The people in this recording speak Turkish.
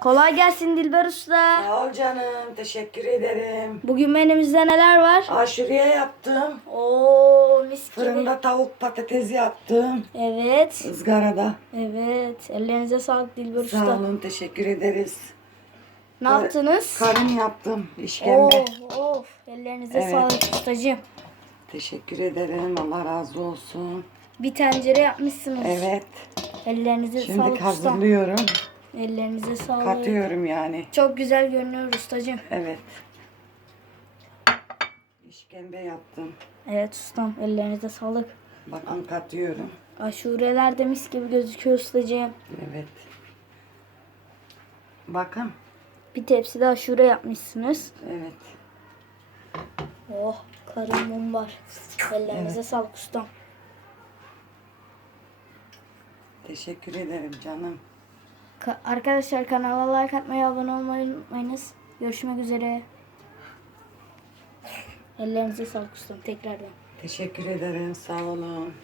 Kolay gelsin Dilber Usta. Sağ ol canım. Teşekkür ederim. Bugün menümüzde neler var? Aşuriye yaptım. Oo mis gibi. Fırında tavuk patates yaptım. Evet. Izgarada. Evet. Ellerinize sağlık Dilber Sağ Usta. olun. Teşekkür ederiz. Ne yaptınız? Karın yaptım. işkembe. Of of. Ellerinize Evet. sağlık ustacığım. Teşekkür ederim. Allah razı olsun. Bir tencere yapmışsınız. Evet. Ellerinize Şimdi sağlık ustam. hazırlıyorum. Ellerinize sağlık. Katıyorum yani. Çok güzel görünüyor ustacığım. Evet. İşkembe yaptım. Evet ustam. Ellerinize sağlık. Bakın katıyorum. Aşureler de mis gibi gözüküyor ustacığım. Evet. Bakın. Bir tepside aşure yapmışsınız. Evet. Oh karın mum var. Ellerinize sağlık ustam. Teşekkür ederim canım. Ka- arkadaşlar kanala like atmayı, abone olmayı unutmayınız. Görüşmek üzere. Ellerinize sağlık ustam tekrardan. Teşekkür ederim. Sağ olun.